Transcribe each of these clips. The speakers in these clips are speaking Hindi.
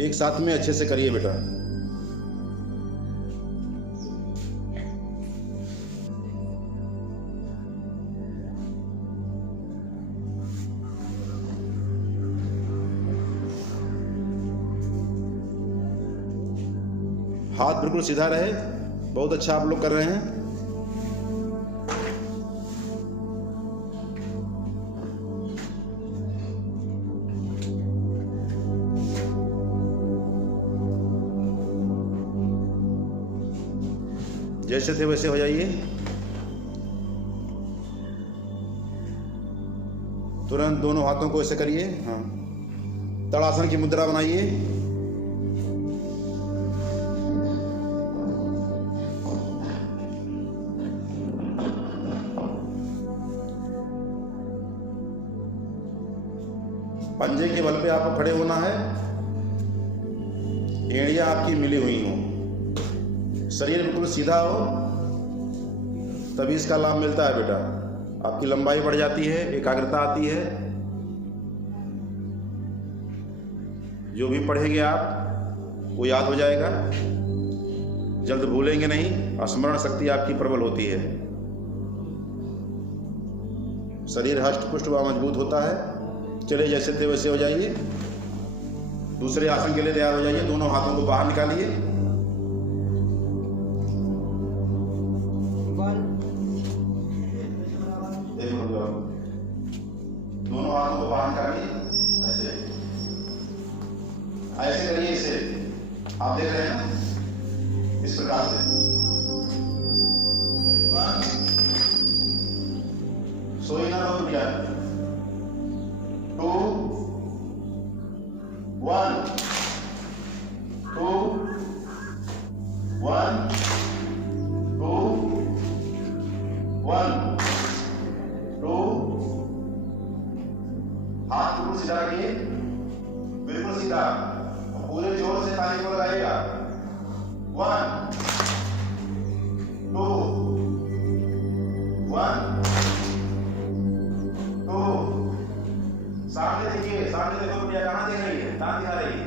एक साथ में अच्छे से करिए बेटा। हाथ बिल्कुल सीधा रहे। बहुत अच्छा आप लोग कर रहे हैं। जैसे थे वैसे हो जाइए। तुरंत दोनों हाथों को ऐसे करिए। हाँ, तड़ासन की मुद्रा बनाइए। पंजे के बल पे आपको खड़े होना है। एड़ियां आपकी मिली हुई हो, शरीर बिल्कुल सीधा हो, तभी इसका लाभ मिलता है बेटा। आपकी लंबाई बढ़ जाती है, एकाग्रता आती है। जो भी पढ़ेंगे आप वो याद हो जाएगा, जल्द भूलेंगे नहीं। स्मरण शक्ति आपकी प्रबल होती है। शरीर हष्ट पुष्ट व मजबूत होता है। चलिए जैसे थे वैसे हो जाइए। दूसरे आसन के लिए तैयार हो जाइए। दोनों हाथों को बाहर निकालिए। दोनों हाथों को बाहर निकालिए। ऐसे ऐसे करिए। इसे आप देख रहे हैं ना, इस प्रकार से। सोई ना हो भैया। 2 1 2 1 2 1 2। हाथ बिल्कुल सीधा रखिए, बिल्कुल सीधा। पूरे जोर से ताली को लगाइएगा। 1 2 1 2। सामने देखिए, सामने देखो भैया, कहां देख रही है? दांत दिखा रही है।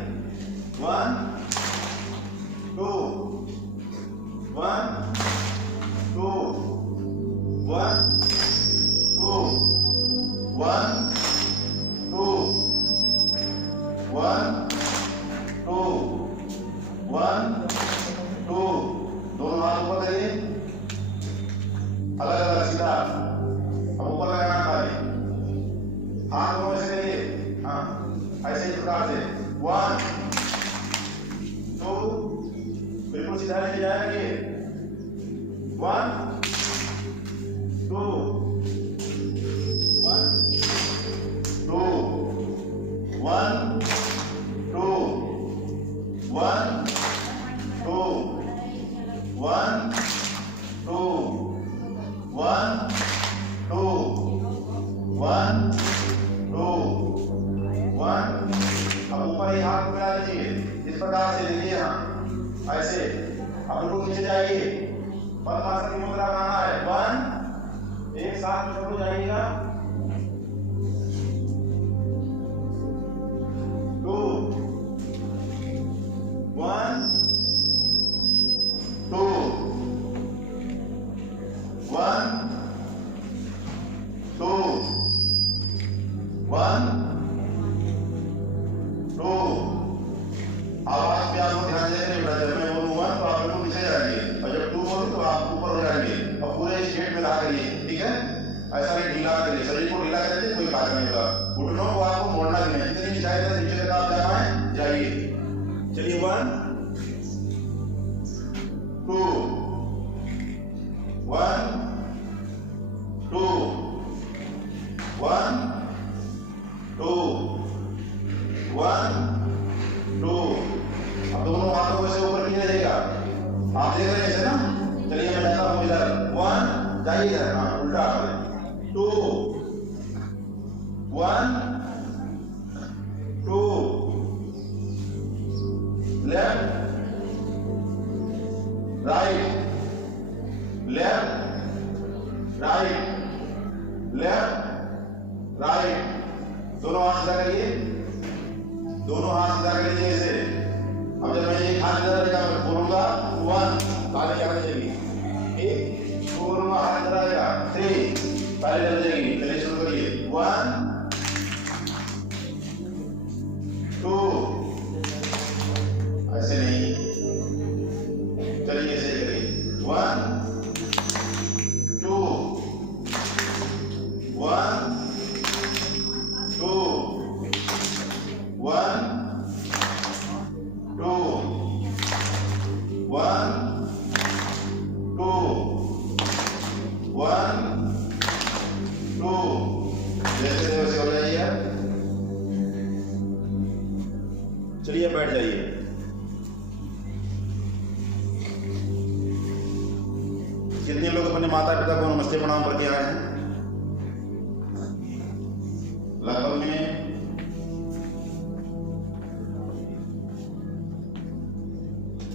1 2 1 2 1 2 1 2 1 2 1 2। दोनों हाथ ऊपर करिए, अलग अलग सीधा। अब ऊपर लगाना है। हाथ दोनों ऐसे करिए। हाँ, ऐसे इस प्रकार से। 1 2। बिल्कुल सीधा लेके जाएंगे। 1 2 1 2 1 2 1 2 1 2 1 2 1 2 1। अब ऊपर ही हाथ मिला लीजिए, इस प्रकार से लीजिए। हाँ, ऐसे। अब बिल्कुल नीचे जाइए। पद्मासन की मुद्रा बनाना है। 1। एक साथ में सब जाइएगा। 2 1 2 1 2 1 2। आवाज पे आपको ध्यान देना है। जब मैं बोलूंगा तो आप बिल्कुल पीछे जाएंगे, और जब 2 बोलूं तो आप ऊपर हो जाएंगे। और पूरे स्टेट में रहा करिए, ठीक है? ऐसा नहीं ढीला करिए। शरीर को ढीला करेंगे कोई फायदा नहीं होगा। घुटनों को आपको मोड़ना भी नहीं। जितनी ऊंचाई से नीचे तक आप जाना है, जाइए। चलिए 1 2 1 2 1 2 1 2। अब दोनों हाथों को ऐसे ऊपर किए रहेगा। आप देख रहे हैं ना? चलिए मैं जाता हूँ इधर। 1 जाइए इधर। हाँ, उल्टा। 2 1 2 left right left right left right. दोनों हाथ सीधा करिए। दोनों हाथ सीधा कर लीजिए ऐसे। अब जब मैं एक हाथ इधर रहेगा मैं बोलूंगा 1 ताली क्या बज जाएगी, 1 बोलूंगा हाथ इधर आएगा 3 ताली बज जाएगी। चलिए शुरू करिए 1 2 ऐसे नहीं, चलिए ऐसे करिए 1 2 1 2 1 2 1 2 1 2 जैसे वैसे हो जाइए। चलिए बैठ जाइए। कितने लोग अपने माता पिता को नमस्ते प्रणाम करके आए हैं? लगभग में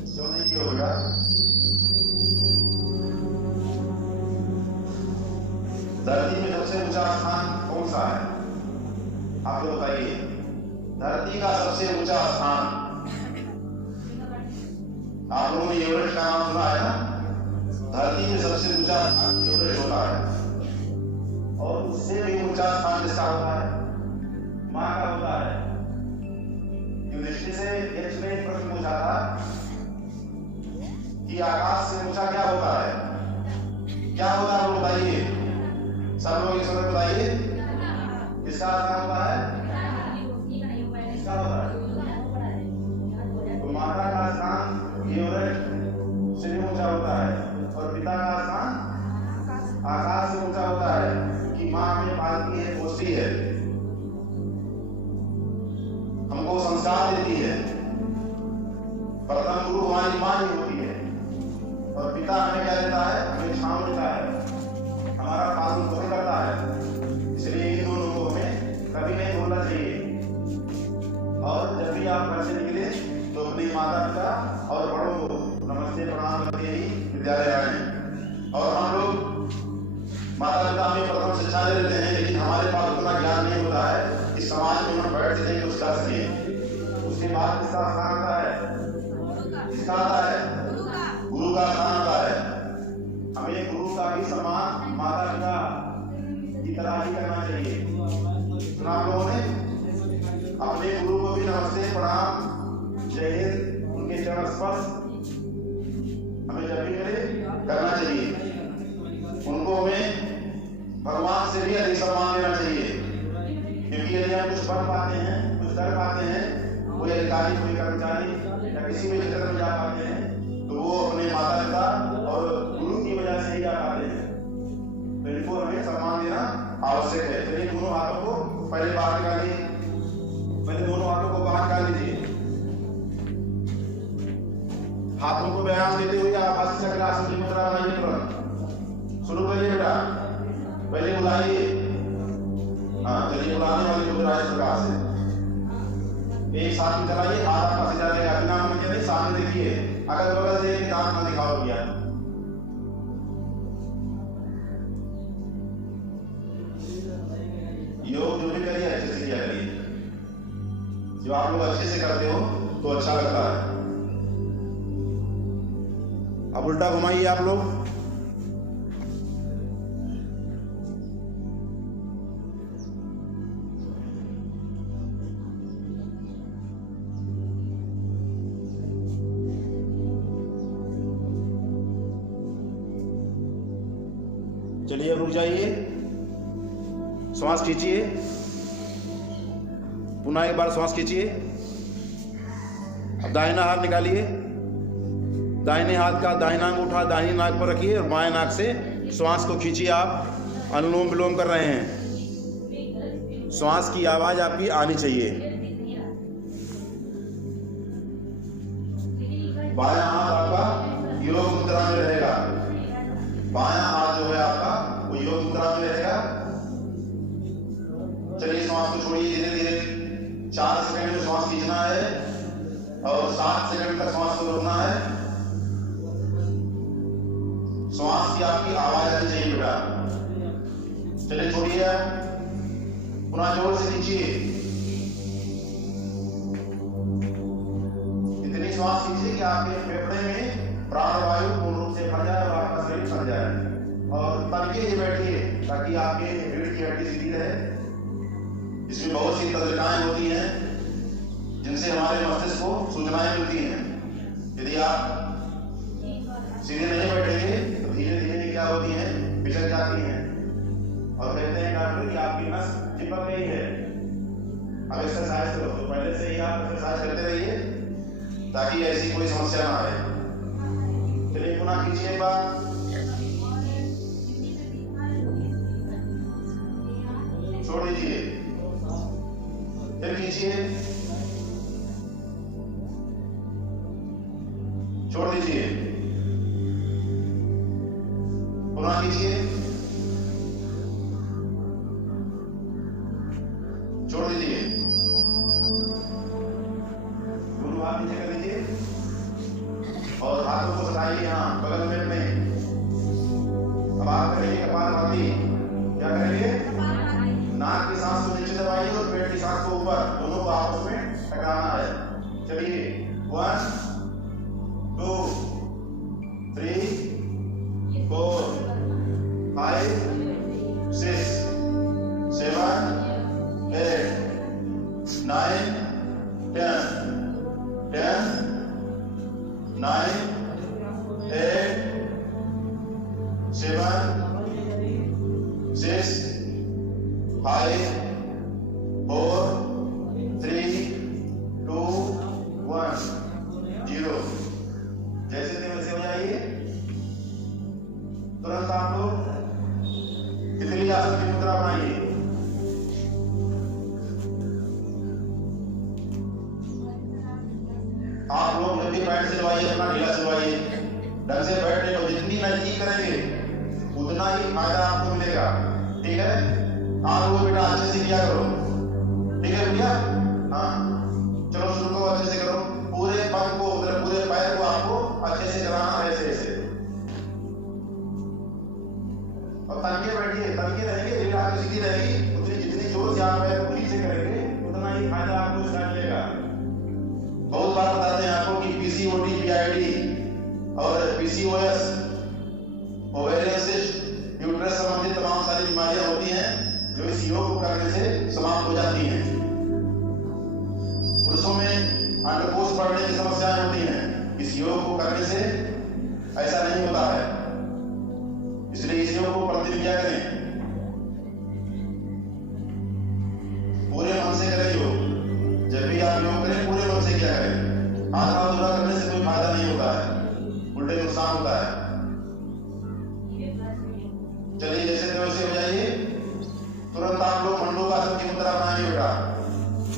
क्यों नहीं किया होगा? धरती में सबसे ऊंचा स्थान कौन सा है? आप लोग बताइए। धरती का सबसे ऊंचा स्थान, आप लोगों ने एवरेस्ट का नाम सुना है ना? धरती में सबसे ऊंचा स्थान एवरेस्ट होता है, और उससे भी ऊंचा स्थान किसका होता है? मां का होता है। युधिष्ठिर से यक्ष ने एक प्रश्न पूछा था कि आकाश से ऊंचा क्या होता है? क्या होता है वो बताइए, सब लोग एक साथ बताइए। किसका स्थान होता है? किसका होता है? तो माता का स्थान एवरेस्ट से भी ऊंचा होता है, और पिता का स्थान आकाश से ऊंचा होता है कि मां हमें पालती है, पोसती है, हमको संस्कार देती है। प्रथम गुरु हमारी मां ही होती है, और पिता हमें क्या देता है? हमें छांव देता है, हमारा पालन पोषण करता है। इसलिए इन दोनों को हमें कभी नहीं भूलना चाहिए। और जब भी आप घर से निकले तो अपने माता पिता और बड़ों को नमस्ते प्रणाम करके ही विद्यालय आए। और हम लोग माता पिता हमें प्रथम शिक्षा दे देते हैं, लेकिन हमारे पास उतना ज्ञान नहीं होता है कि समाज में हम बैठ सकें कुछ कर सकें। उसके बाद किसका स्थान आता है? किसका आता है? गुरु का स्थान आता है। हमें गुरु का भी सम्मान माता पिता की तरह ही करना चाहिए। सुना आप लोगों ने? अपने गुरु को भी नमस्ते प्रणाम जय हिंद, उनके चरण स्पर्श हमें जब भी मिले करना चाहिए। उनको हमें भगवान से भी अधिक सम्मान देना चाहिए, क्योंकि यदि हम कुछ बन पाते हैं, कुछ कर पाते हैं, कोई अधिकारी, कोई कर्मचारी या किसी भी क्षेत्र में जा पाते हैं, तो वो अपने माता पिता और गुरु की वजह से ही जा पाते हैं। तो इनको हमें सम्मान देना आवश्यक है। तो इन दोनों हाथों को पहले बाहर निकालिए, पहले दोनों हाथों को बाहर निकाल लीजिए। हाथों को व्यायाम देते हुए आप हस्त चक्र आसन की मुद्रा बनाइए। तुरंत शुरू करिए बेटा, पहले बुलाइए। हाँ चलिए, बुलाने वाली मुद्रा इस प्रकार से एक साथ में चलाइए। हाथ आपका सीधा रहेगा, बिना मुंह के नहीं, सामने देखिए, अगल बगल से दांत ना दिखाओ भैया। योग जो भी करिए अच्छे से किया करिए। जो आप लोग अच्छे से करते हो तो अच्छा लगता है। अब उल्टा घुमाइए आप लोग। चलिए रुक जाइए, श्वास खींचिए, पुनः एक बार श्वास खींचिए। अब दाहिना हाथ निकालिए, दाहिने हाथ का दाहिना अंगूठा दाहिनी नाक पर रखिए और बाएं नाक से श्वास को खींचिए। आप अनुलोम विलोम कर रहे हैं, श्वास की आवाज आपकी आनी चाहिए। बायां हाथ आपका योग मुद्रा में रहेगा, बायां हाथ जो है आपका वो योग मुद्रा में रहेगा। चलिए श्वास को छोड़िए धीरे धीरे। 4 सेकंड में श्वास खींचना है और 7 सेकंड तक श्वास को रोकना है। श्वास की आपकी आवाज आनी चाहिए बेटा। चलिए छोड़िए, पुनः जोर से खींचिए। इतनी श्वास चाहिए कि रीढ़ की हड्डी सीधी रहे। इसमें बहुत सी तंत्रिकाएं होती हैं जिनसे हमारे मस्तिष्क को सूचनाएं मिलती हैं। यदि आप सीधे नहीं बैठेंगे तो धीरे धीरे क्या होती हैं, पिछड़ जाती हैं और कहते हैं डॉक्टर कि आपकी नस चिपक गई है। अब एक्सरसाइज करो, तो पहले से ही आप एक्सरसाइज करते रहिए ताकि ऐसी कोई समस्या ना आए। चलिए पुनः कीजिए एक बार, छोड़ दीजिए, फिर कीजिए, छोड़ दीजिए, पुनः कीजिए, छोड़ दीजिए, दोनों हाथ नीचे कर दीजिए और हाथों को सटाइए यहाँ बगल में अपने। अब आप करेंगे कपालभाति। क्या करेंगे? नाक की सांस को नीचे दबाइए और पेट की सांस को ऊपर, दोनों को आपस में टकराना है। चलिए 1 2 3 4 5 6 7 8 9 10 10 9 8 7 6 5 4 3 2 1 0। जैसे थे वैसे हो जाइए। तुरंत आप लोग तितली आसन की मुद्रा बनाइए। आप लोग जब भी पैंट सिलवाइए अपना ढीला सिलवाइए, ढंग से बैठने को जितनी नजदीक करेंगे उतना ही फायदा आपको मिलेगा। ठीक है, आप लोग बेटा अच्छे से किया करो। ठीक है भैया, हाँ चलो शुरू करो, अच्छे से करो। पूरे पग को मतलब पूरे पैर को आपको अच्छे से चलाना है, ऐसे और तनके बैठिए, तनके रहेंगे, रीढ़ आपकी सीधी रहेगी। उतनी जितनी जोर से आप पैर को नीचे करेंगे उतना ही फायदा आपको इसका मिलेगा। बहुत बार बताते हैं आपको कि पीसीओडी, पीआईडी और पीसीओएस, ओवेरियन सिस्ट, यूट्रस संबंधित तमाम सारी बीमारियां होती हैं जो इस योग को करने से समाप्त हो जाती हैं। पुरुषों में अंडकोश बढ़ने की समस्याएं होती हैं, इस योग को करने से ऐसा नहीं होता है। इसलिए इस योग को प्रतिदिन क्या करें? पूरे मन से करें योग। जब भी आप योग करें पूरे मन से क्या करें। आधा अधूरा करने से कोई फायदा नहीं होता है, उल्टे नुकसान होता है। चलिए जैसे थे वैसे हो जाइए। तुरंत आप लोग मंडूक आसन की मुद्रा बनाइए बेटा।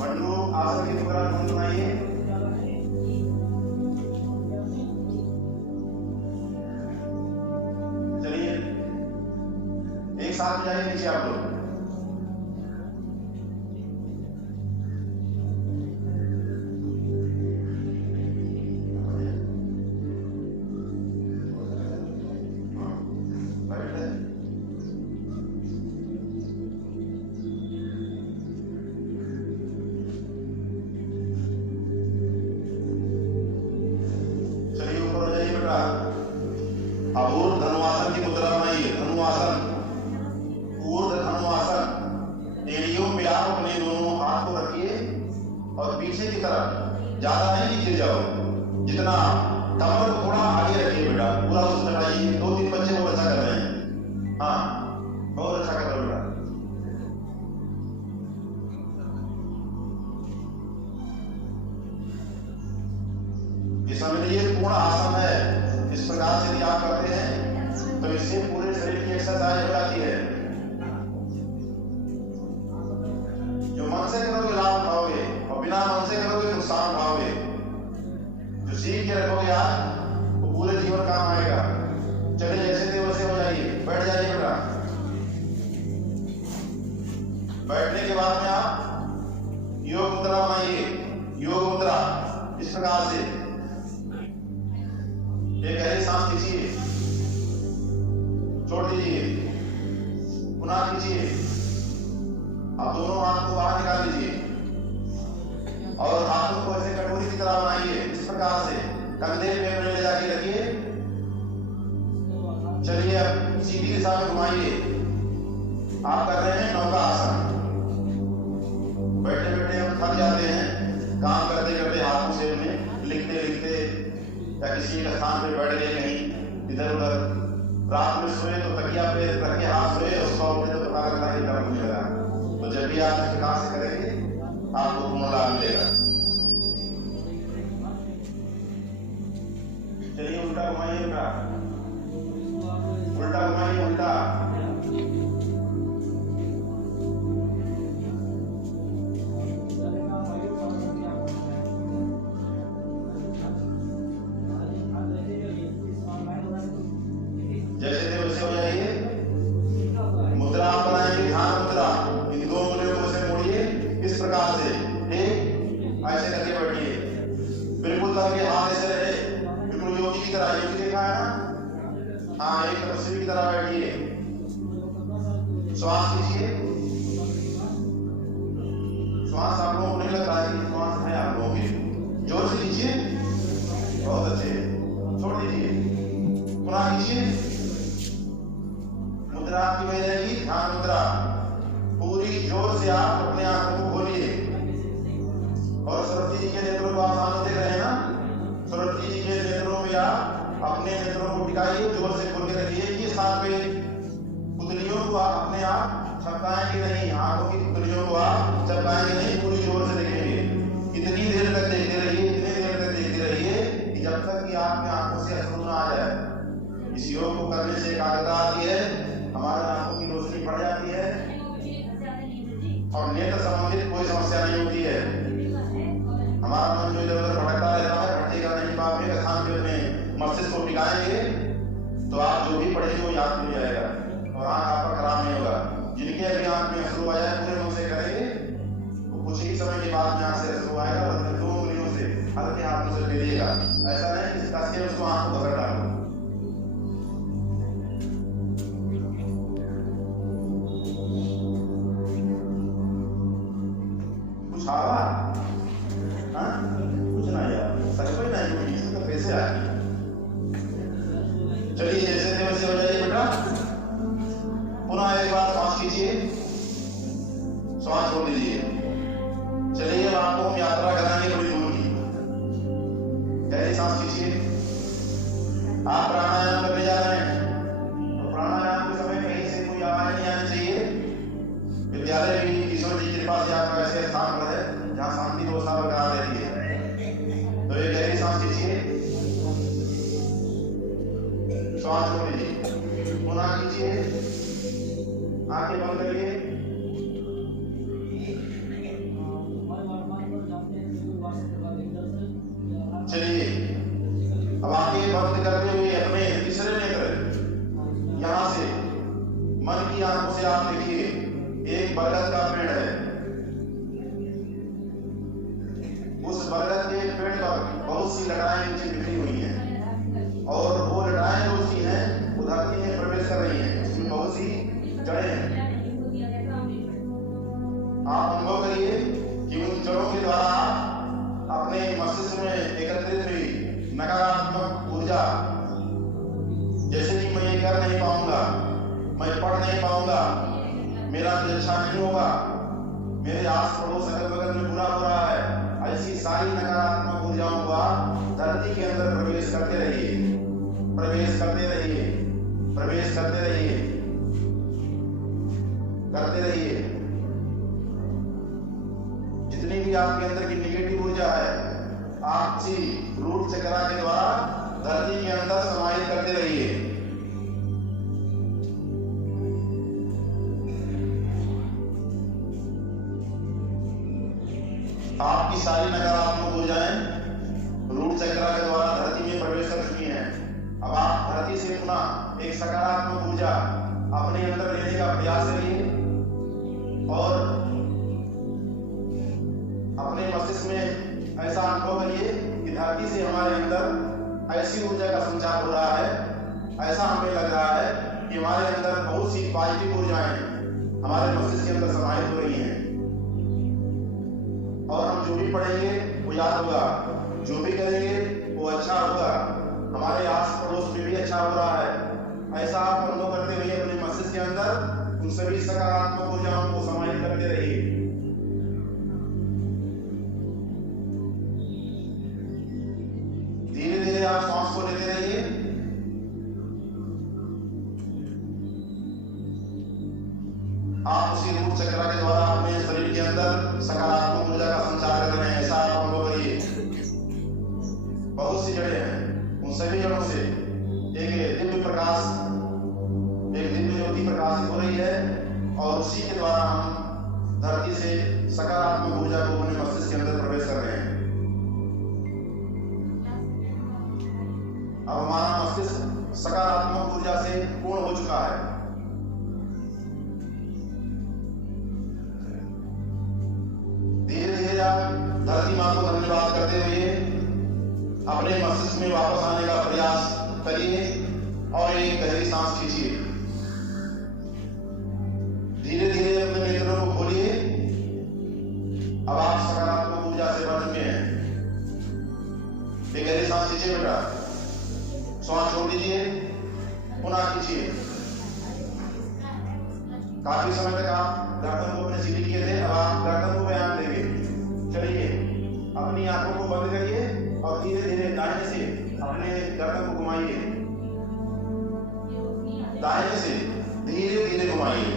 मंडूक आसन की मुद्रा बनाइए। चलिए एक साथ जाइए नीचे आप लोग। अब ऊर्ध्व धनुआसन की मुद्रा बनाइए। धनुआसन, ऊर्ध्व धनुआसन। एड़ियों पे आप अपने दोनों हाथ को रखिए और पीछे की तरफ, ज्यादा नहीं नीचे जाओ, जितना कमर को थोड़ा आगे रखिए बेटा, पूरा उसमें लगाइए। 2-3 बच्चे बहुत अच्छा कर रहे हैं। हाँ बहुत अच्छा कर रहे हो बेटा। ये समझ लीजिए पूर्ण आसन है। इस प्रकार से यदि आप करते हैं तो इससे पूरे शरीर की एक्सरसाइज हो जाती है। जो मन से करोगे लाभ उठाओगे और बिना मन से करोगे नुकसान उठाओगे। जो सीख के रखोगे आप वो पूरे जीवन काम आएगा। चलिए जैसे थे वैसे हो जाइए, बैठ जाइए बेटा। बैठने के बाद में आप योग मुद्रा बनाइए। योग मुद्रा इस प्रकार से एक गहरी सांस खींचिए, छोड़ दीजिए, पुनः खींचिए। अब दोनों हाथ को बाहर निकाल लीजिए और हाथों को ऐसे कटोरी की तरह बनाइए। इस प्रकार से कंधे पे अपने ले जाके रखिए। चलिए अब सीधी दिशा में घुमाइए। आप कर रहे हैं नौका आसन। बैठे बैठे हम थक जाते हैं, काम करते करते हाथों से में लिखते लिखते या किसी एक स्थान पे बैठ गए कहीं इधर उधर, रात में सोए तो तकिया पे रख के हाथ सोए, उसका उठे तो पता लगता है दर्द होने लगा। तो जब भी आप इस प्रकार से करेंगे आपको पूर्ण लाभ मिलेगा। चलिए उल्टा घुमाइए, उल्टा घुमाइए, उल्टा। जैसे थे वैसे हो जाइए। मुद्रा आप बनाएंगे, ध्यान मुद्रा। इन दो उंगलियों को ऐसे मोड़िए इस प्रकार से, ठीक ऐसे करके बैठिए। बिल्कुल करके हाथ ऐसे रहे, बिल्कुल योगी की तरह। योगी देखा है ना? हाँ, एक तपस्वी की तरह बैठिए। श्वास लीजिए। श्वास आप लोगों को नहीं लगता है कि श्वास है आप लोगों के? जोर से लीजिए, बहुत अच्छे। छोड़ दीजिए, पुनः लीजिए। मुद्रा आपकी बनी रहेगी, ध्यान मुद्रा। पूरी जोर से आप अपने आंखों को खोलिए और सरस्वती जी के नेत्रों को आप सामने देख रहे हैं ना? सरस्वती जी के नेत्रों में आप अपने नेत्रों को टिकाइए, जोर से खोल के रखिए। कि साथ में पुतलियों को आप अपने आप छपकाएंगे नहीं, आंखों की पुतलियों को आप छपकाएंगे नहीं, पूरी जोर से देखेंगे। इतनी देर तक देखते रहिए, इतनी देर तक देखते रहिए कि जब तक कि आपकी आंखों से अश्रु ना आ जाए। इस योग को करने से एकाग्रता आती है, हमारे आंखों की रोशनी बढ़ जाती है और नेत्र संबंधित कोई समस्या नहीं होती है। हमारा मन जो इधर उधर भटकता रहता है, भटकेगा नहीं। आप एक स्थान पे अपने मस्तिष्क को टिकाएंगे तो आप जो भी पढ़ेंगे वो याद हो जाएगा और आंख आपका खराब नहीं होगा। जिनके अभी आंख में अश्रु आ जाए, पूरे मुंह से करेंगे तो कुछ ही समय के बाद में आंख से अश्रु आएगा और दो उंगलियों से हल्के हाथों से फेरिएगा। ऐसा नहीं कि कस के उसको आंख को पकड़ डालो। कुछ ना यार, सच में नहीं, इसमें तो पैसे आ गए। चलिए जैसे थे वैसे हो जाइए बेटा। पुनः एक बार सांस खींचिए, सांस छोड़ दीजिए। चलिए अब आपको हम यात्रा कराएंगे बड़ी दूर की। गहरी सांस खींचिए। आप प्राणायाम करने जा रहे हैं तो प्राणायाम के समय कहीं से कोई आवाज नहीं आनी चाहिए। विद्यालय भी ईश्वर जी की कृपा से आपका ऐसे स्थान पर है जहाँ शांति व्यवस्था बरकरार रहती है। तो एक गहरी सांस खींचिए, सांस छोड़ दीजिए, पुनः खींचिए, आंखें बंद करिए। चलिए अब आंखें बंद करते हुए अपने तीसरे नेत्र यहां से मन की आंखों से आप देखिए, एक बरगद का पेड़ है। उस बरगद के पेड़ पर बहुत सी लटाएं नीचे बिखरी हुई हैं और वो लटाएं जो सी हैं वो धरती में प्रवेश कर रही हैं। उसमें बहुत सी जड़ें हैं। आप अनुभव करिए कि उन जड़ों के द्वारा अपने मस्तिष्क में एकत्रित हुई नकारात्मक ऊर्जा, जैसे कि मैं ये कर नहीं पाऊंगा, मैं पढ़ नहीं पाऊंगा, मेरा कुछ अच्छा नहीं होगा, मेरे आस पड़ोस अगल बगल में बुरा हो रहा है, ऐसी सारी नकारात्मक ऊर्जाओं को आप धरती के अंदर प्रवेश करते रहिए, प्रवेश करते रहिए, प्रवेश करते रहिए, करते रहिए। जितनी भी आपके अंदर की निगेटिव ऊर्जा है आप इसी रूट चक्रा के द्वारा धरती के अंदर समाहित करते रहिए। आपकी सारी नकारात्मक ऊर्जाएं रूट चक्रा के द्वारा धरती में प्रवेश कर चुकी हैं। अब आप धरती से पुनः एक सकारात्मक ऊर्जा अपने अंदर लेने का प्रयास करिए और अपने मस्तिष्क में ऐसा अनुभव करिए कि धरती से हमारे अंदर ऐसी ऊर्जा का संचार हो रहा है। ऐसा हमें लग रहा है कि हमारे अंदर बहुत सी पॉजिटिव ऊर्जाएं हमारे मस्तिष्क के अंदर समाहित हो रही हैं और हम जो भी पढ़ेंगे वो याद होगा, जो भी करेंगे वो अच्छा होगा, हमारे आस पड़ोस में भी अच्छा हो रहा है। ऐसा आप अनुभव करते हुए अपने मस्तिष्क के अंदर उन सभी सकारात्मक ऊर्जाओं को समाहित करते रहिए। धीरे धीरे आप सांस को लेते रहिए। आप उसी रूट चक्र के द्वारा अपने शरीर के अंदर सकारात्मक ऊर्जा का संचार कर रहे हैं, ऐसा आप अनुभव करिए। बहुत सी जड़ें हैं, उन सभी जड़ों से एक दिव्य प्रकाश, एक दिव्य ज्योति प्रकाशित हो रही है और उसी के द्वारा हम धरती से सकारात्मक ऊर्जा को अपने मस्तिष्क के अंदर प्रवेश कर रहे हैं। अब हमारा मस्तिष्क सकारात्मक ऊर्जा से पूर्ण हो चुका है। धीरे धीरे आप धरती मां को धन्यवाद करते हुए अपने मस्तिष्क में वापस आने का प्रयास करिए और एक गहरी सांस खींचिए। धीरे धीरे अपने नेत्रों को खोलिए। अब आप सकारात्मक ऊर्जा से भर चुके हैं। एक गहरी सांस खींचिए बेटा, सांस छोड़ दीजिए, पुनः खींचिए। काफी समय तक आप गर्दन को अपने सीधी किए थे, अब आप गर्दन को व्यायाम देंगे। चलिए, अपनी आंखों को बंद करिए और धीरे धीरे दाहिने से अपने गर्दन को घुमाइए। दाहिने से धीरे धीरे घुमाइए।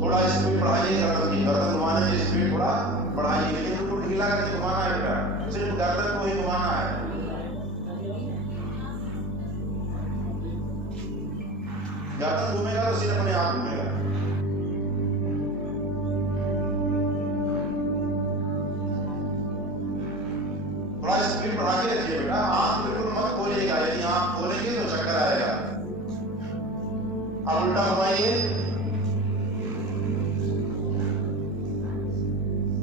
थोड़ा स्पीड बढ़ाइए गर्दन की, गर्दन घुमाने की स्पीड थोड़ा बढ़ाइए, लेकिन बिल्कुल ढीला करके घुमाना है बेटा, सिर्फ गर्दन को ही घुमाना है। गर्दन घूमेगा तो सिर्फ अपने आप घूमेगा। थोड़ा स्पीड बढ़ा के रखिए बेटा, आंख बिल्कुल मत खोलिएगा, यदि आंख खोलेंगे तो चक्कर आएगा। अब उल्टा घुमाइए,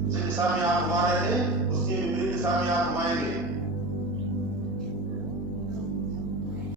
जिस दिशा में आप घुमा रहे थे उसके विपरीत दिशा में आप घुमाएंगे।